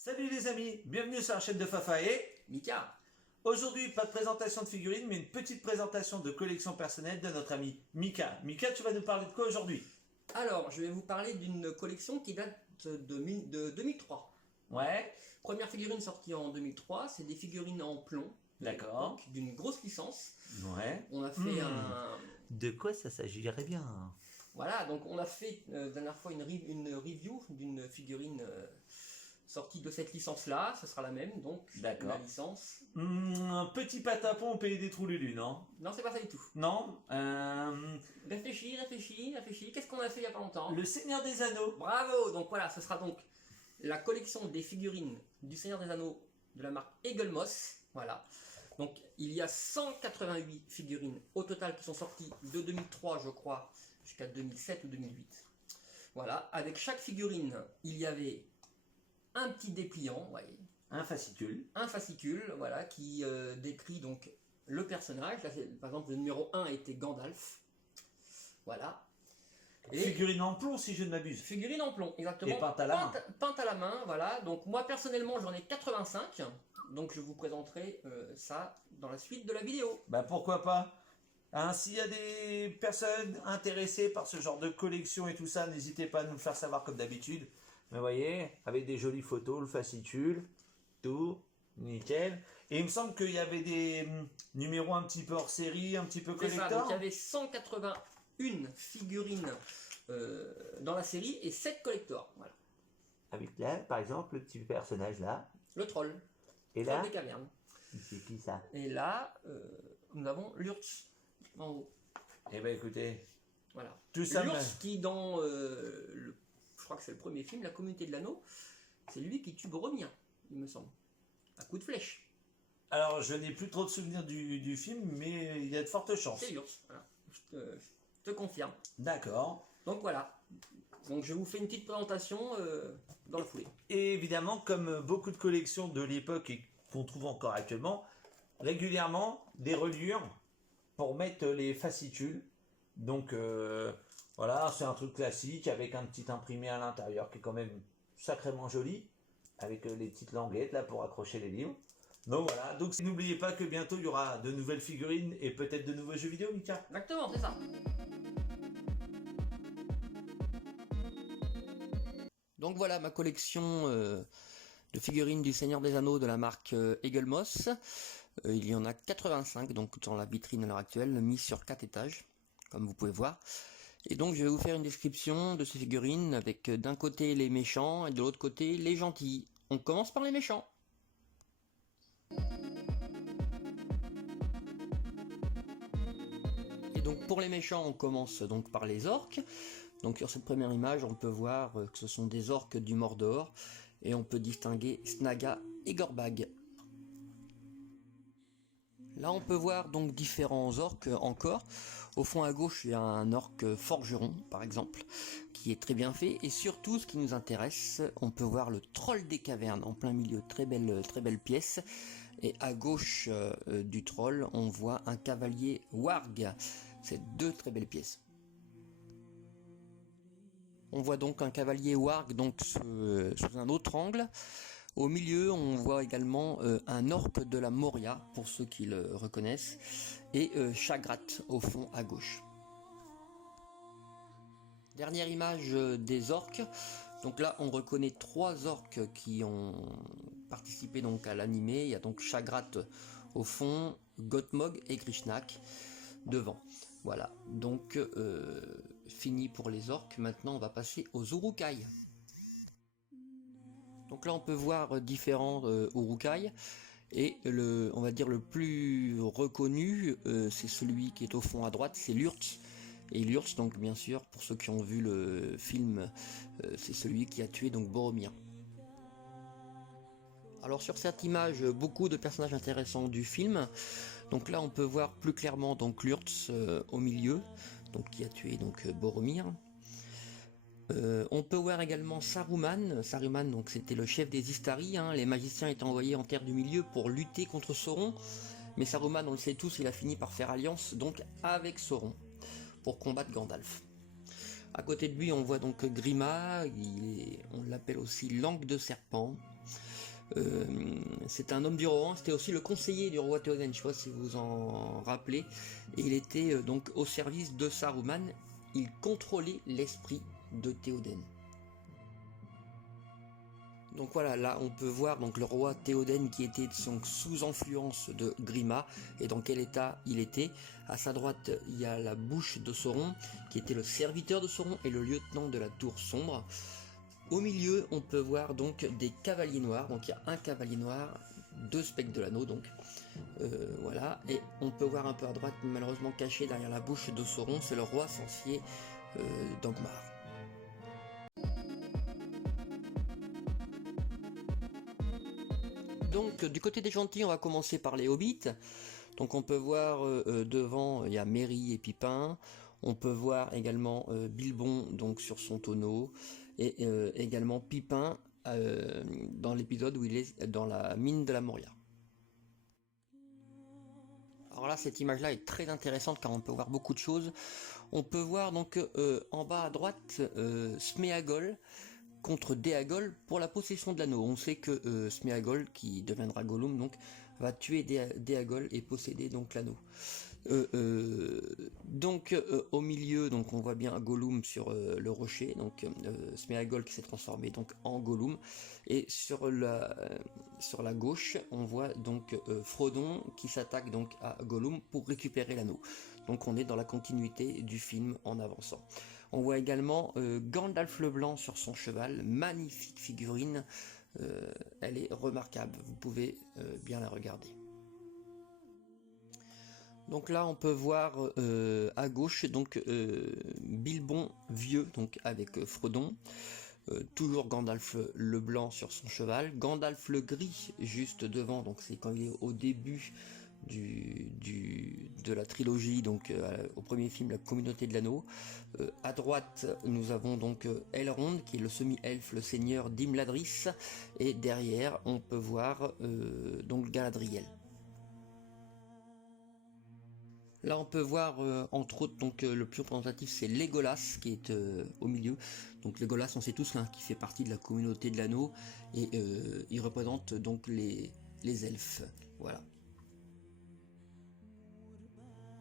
Salut les amis, bienvenue sur la chaîne de Fafa et Mika. aujourd'hui pas de présentation de figurines mais une petite présentation de collection personnelle de notre ami Mika. Mika, tu vas nous parler de quoi aujourd'hui? Alors, je vais vous parler d'une collection qui date de 2003. Ouais, Première figurine sortie en 2003, c'est des figurines en plomb. d'accord. Donc, d'une grosse licence. Ouais. On a fait De quoi ça s'agirait bien? Voilà, donc on a fait la dernière fois une review d'une figurine sortie de cette licence-là. Ce sera la même, donc D'accord. la licence. Un petit patapon au pays des trous Lulu, non? Non, c'est pas ça du tout. Non. Réfléchis. Qu'est-ce qu'on a fait il y a pas longtemps? Le Seigneur des Anneaux. Bravo! Donc voilà, ce sera donc la collection des figurines du Seigneur des Anneaux de la marque Eaglemoss. Voilà. Donc il y a 188 figurines au total qui sont sorties de 2003, je crois, jusqu'à 2007 ou 2008. Voilà. Avec chaque figurine, il y avait un petit dépliant, vous voyez, Un fascicule. un fascicule, voilà, qui décrit donc le personnage. Là, par exemple, le numéro 1 était Gandalf. Voilà. Et Figurine en plomb si je ne m'abuse. figurine en plomb, exactement. Et peinte à la main. Peinte à la main, voilà. Donc moi personnellement j'en ai 85. Donc je vous présenterai ça dans la suite de la vidéo. Bah pourquoi pas. Hein, s'il y a des personnes intéressées par ce genre de collection et tout ça, n'hésitez pas à nous le faire savoir comme d'habitude. Mais vous voyez, avec des jolies photos, le fascicule, tout, nickel. Et il me semble qu'il y avait des numéros un petit peu hors série, un petit peu C'est ça, donc collector. il y avait 181 figurines dans la série et 7 collectors. Voilà. Avec là, par exemple, le petit personnage là. Le troll. Et Troll là, des cavernes. c'est qui ça? Et là, nous avons l'Urtz en haut. Eh ben écoutez, Voilà. tout ça me... L'Urtz qui dans je crois que c'est le premier film, La Communauté de l'Anneau, c'est lui qui tue Boromir, il me semble. À coup de flèche. Alors, je n'ai plus trop de souvenirs du film, mais il y a de fortes chances. C'est l'Urtz. Voilà. Je te confirme. D'accord. Donc voilà. Donc je vous fais une petite présentation dans la foulée. Et évidemment, comme beaucoup de collections de l'époque et qu'on trouve encore actuellement, régulièrement des reliures pour mettre les fascicules. Donc voilà, c'est un truc classique avec un petit imprimé à l'intérieur qui est quand même sacrément joli, avec les petites languettes là pour accrocher les livres. Donc voilà, donc n'oubliez pas que bientôt il y aura de nouvelles figurines et peut-être de nouveaux jeux vidéo, Mika. Exactement, c'est ça. Donc voilà ma collection de figurines du Seigneur des Anneaux de la marque Eaglemoss. Il y en a 85 donc dans la vitrine à l'heure actuelle, mis sur 4 étages, comme vous pouvez voir. Et donc je vais vous faire une description de ces figurines avec d'un côté les méchants et de l'autre côté les gentils. On commence par les méchants. Et donc pour les méchants, on commence donc par les orques. Donc sur cette première image, on peut voir que ce sont des orques du Mordor et on peut distinguer Snaga et Gorbag. Là, on peut voir donc différents orques encore. Au fond à gauche, il y a un orque forgeron, par exemple, qui est très bien fait. Et surtout, ce qui nous intéresse, on peut voir le troll des cavernes en plein milieu, très belle pièce. Et à gauche du troll, on voit un cavalier warg. C'est deux très belles pièces. On voit donc un cavalier warg donc sous un autre angle. Au milieu, on voit également un orque de la Moria, pour ceux qui le reconnaissent, et Chagrat au fond à gauche. Dernière image des orques. Donc là, on reconnaît 3 orques qui ont participé donc à l'animé. Il y a donc Chagrat au fond, Gottmog et Grishnak devant. Voilà, donc fini pour les orques. Maintenant, on va passer aux Uruk-hai. Donc là, on peut voir différents Uruk-hai. Et on va dire le plus reconnu, c'est celui qui est au fond à droite, c'est l'Urtz. Et l'Urtz, donc bien sûr, pour ceux qui ont vu le film, c'est celui qui a tué donc Boromir. Alors sur cette image, beaucoup de personnages intéressants du film. Donc là, on peut voir plus clairement donc l'Urtz au milieu, donc qui a tué donc Boromir. On peut voir également Saruman. Saruman, donc c'était le chef des Istari, hein. Les magiciens étaient envoyés en Terre du Milieu pour lutter contre Sauron. Mais Saruman, on le sait tous, il a fini par faire alliance donc avec Sauron pour combattre Gandalf. À côté de lui, on voit donc Grima, on l'appelle aussi Langue de Serpent. C'est un homme du Rohan, c'était aussi le conseiller du roi Théoden, je sais pas si vous en rappelez, et il était donc au service de Saruman, il contrôlait l'esprit de Théoden. Donc voilà, là on peut voir donc le roi Théoden qui était donc sous influence de Grima et dans quel état il était. À sa droite, il y a la bouche de Sauron qui était le serviteur de Sauron et le lieutenant de la tour sombre. Au milieu, on peut voir donc des cavaliers noirs. Donc il y a un cavalier noir, 2 spectres de l'anneau donc. Voilà, et on peut voir un peu à droite, malheureusement caché derrière la bouche de Sauron, c'est le roi sorcier d'Angmar. Donc du côté des gentils, on va commencer par les hobbits. Donc on peut voir devant, il y a Merry et Pipin. On peut voir également Bilbon donc sur son tonneau et également Pipin dans l'épisode où il est dans la mine de la Moria. Alors là, cette image-là est très intéressante car on peut voir beaucoup de choses. On peut voir donc en bas à droite Sméagol contre Déagol pour la possession de l'anneau. On sait que Sméagol, qui deviendra Gollum, donc, va tuer Déagol et posséder donc l'anneau. Au milieu, donc on voit bien Gollum sur le rocher, donc Sméagol qui s'est transformé donc en Gollum, et sur la gauche, on voit donc Frodon qui s'attaque donc à Gollum pour récupérer l'anneau. Donc on est dans la continuité du film en avançant. On voit également Gandalf le Blanc sur son cheval, magnifique figurine, elle est remarquable, vous pouvez bien la regarder. Donc là on peut voir à gauche donc Bilbon vieux donc avec Frodon, toujours Gandalf le Blanc sur son cheval, Gandalf le Gris juste devant, donc c'est quand il est au début de la trilogie, donc au premier film La Communauté de l'Anneau. À droite nous avons donc Elrond qui est le semi-elfe, le seigneur d'Imladris, et derrière on peut voir donc Galadriel. Là on peut voir entre autres donc le plus représentatif c'est Legolas qui est au milieu. Donc Legolas on sait tous hein, qui fait partie de la Communauté de l'Anneau et il représente donc les elfes. Voilà.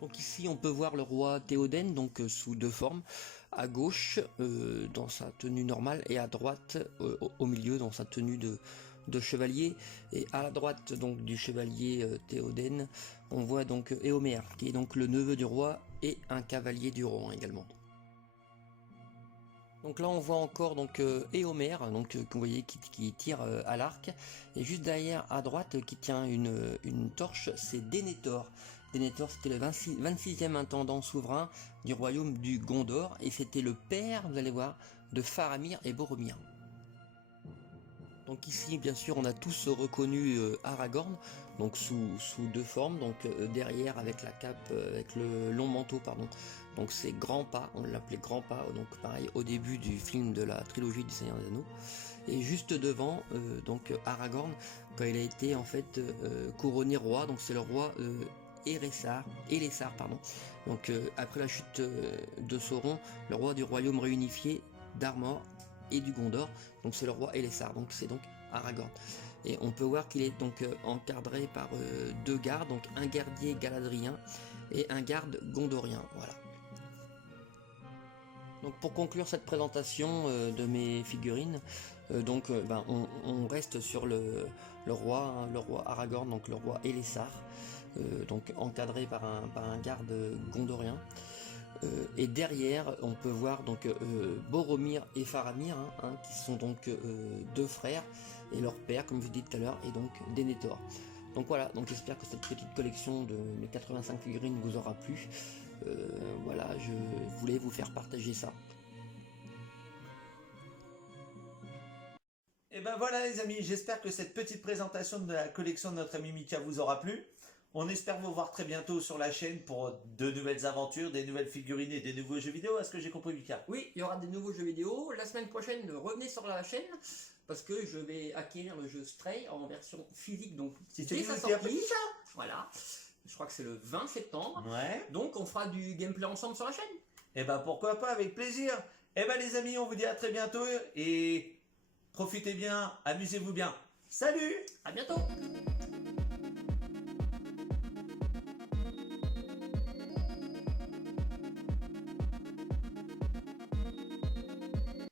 Donc ici on peut voir le roi Théoden donc sous 2 formes, à gauche dans sa tenue normale et à droite au milieu dans sa tenue de chevalier, et à la droite donc du chevalier Théoden on voit donc Éomer qui est donc le neveu du roi et un cavalier du Rohan également. Donc là on voit encore donc Éomer donc que vous voyez qui tire à l'arc, et juste derrière à droite qui tient une torche, c'est Denethor. Denethor c'était le 26e intendant souverain du royaume du Gondor et c'était le père, vous allez voir, de Faramir et Boromir. Donc ici bien sûr on a tous reconnu Aragorn donc sous 2 formes, donc derrière avec la cape, avec le long manteau pardon, donc c'est Grandpa, on l'appelait Grandpa, donc pareil au début du film de la trilogie du Seigneur des Anneaux, et juste devant donc Aragorn quand il a été en fait couronné roi, donc c'est le roi Elessar pardon. Donc après la chute de Sauron, le roi du royaume réunifié d'Armor et du Gondor, donc c'est le roi Elessar, donc c'est donc Aragorn. Et on peut voir qu'il est donc encadré par 2 gardes, donc un gardier galadrien et un garde gondorien, voilà. Donc pour conclure cette présentation de mes figurines, on reste sur le roi Aragorn, donc le roi Elessar, donc encadré par un garde gondorien. Et derrière on peut voir donc Boromir et Faramir qui sont donc 2 frères, et leur père comme je vous dis tout à l'heure est donc Denethor. Donc voilà, donc j'espère que cette petite collection de mes 85 figurines vous aura plu. Voilà, je voulais vous faire partager ça. Et ben voilà les amis, j'espère que cette petite présentation de la collection de notre ami Mika vous aura plu. On espère vous voir très bientôt sur la chaîne pour de nouvelles aventures, des nouvelles figurines et des nouveaux jeux vidéo. Est-ce que j'ai compris, Mika? Oui, il y aura des nouveaux jeux vidéo. La semaine prochaine, revenez sur la chaîne parce que je vais acquérir le jeu Stray en version physique. Donc, dès sa sortie, voilà. Je crois que c'est le 20 septembre. Ouais. Donc, on fera du gameplay ensemble sur la chaîne. Et ben pourquoi pas, avec plaisir. Et ben les amis, on vous dit à très bientôt et profitez bien, amusez-vous bien. Salut! À bientôt!